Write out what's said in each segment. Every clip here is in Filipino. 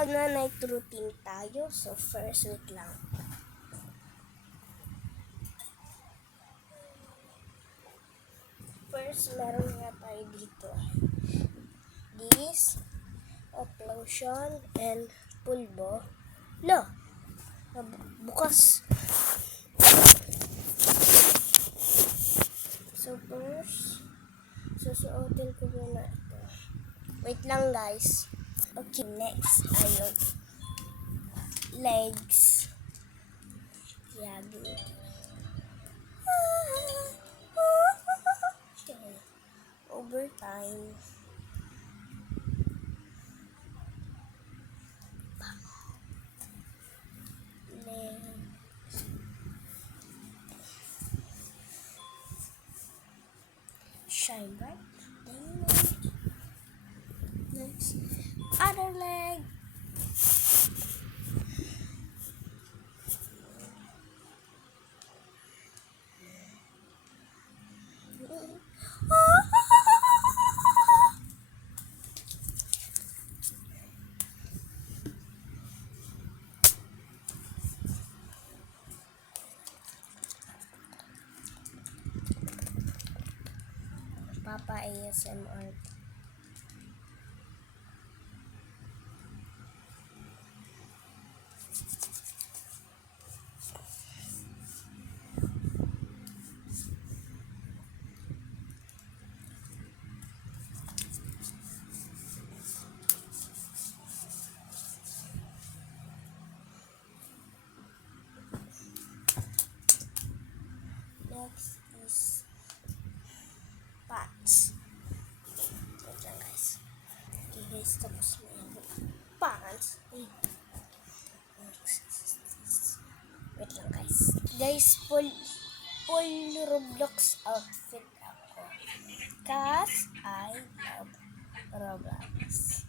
mag-night routine tayo. So, first, wait lang. First, meron nga tayo dito. This, lotion, and pulbo. No! Bukas. So, first, susuotin ko muna ito. Wait lang, guys. Okay, next, ayun. Legs. Yagi. Overtime. Shine bright. Diamond. Next, other leg. Papa ASMR. Next is pants. Wait lang, guys. Okay, guys, tapos na yung pants. Wait lang, guys. Guys, full Roblox outfit ako. Cause I love Roblox.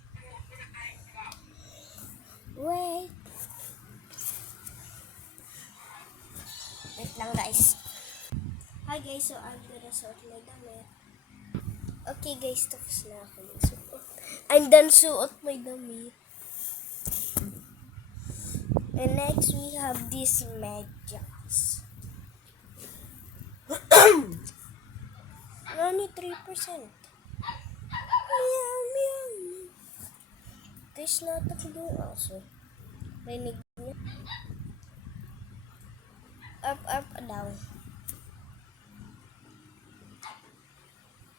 Wait lang, guys. Hi guys, so I'm gonna suot my damit. Okay guys, tapos na ako yung suot. I'm done suot my damit. And next we have these medyas. Only 3%. Meow, meow. There's not a blue also. Rinig niya. Up, down.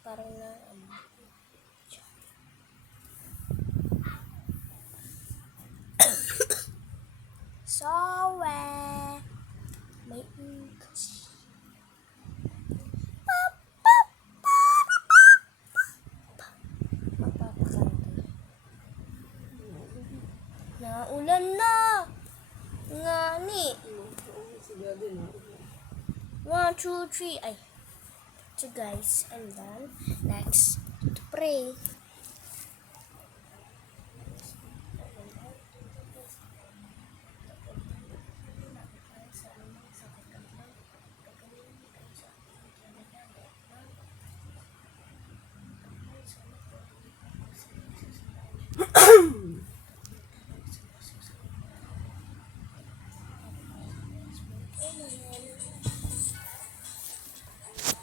Parang na Sawe may English. Mapapakanta. Naulan na. Ngani. 1, 2, 3. Ay. So guys, I'm done. Next, to pray.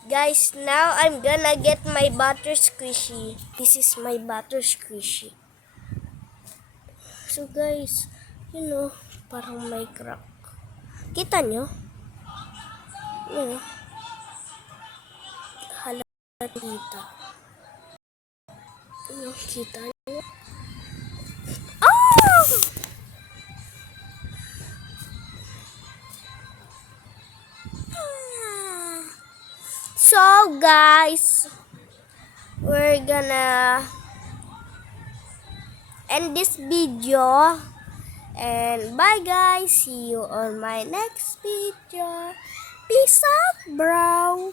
Guys, now I'm gonna get my butter squishy. This is my butter squishy. So guys, you know, parang may crack. Kita nyo? Yun. Halata kita. Yun, kita nyo? Oh! So guys, we're gonna end this video, and bye guys, see you on my next video. Peace out, bro.